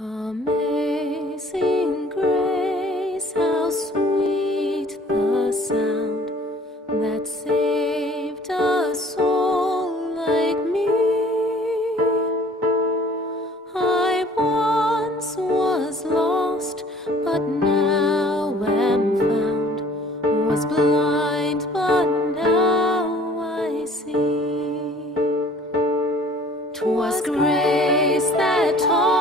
Amazing grace, how sweet the sound that saved a soul like me. I once was lost, but now am found, was blind, but now I see. 'Twas grace that taught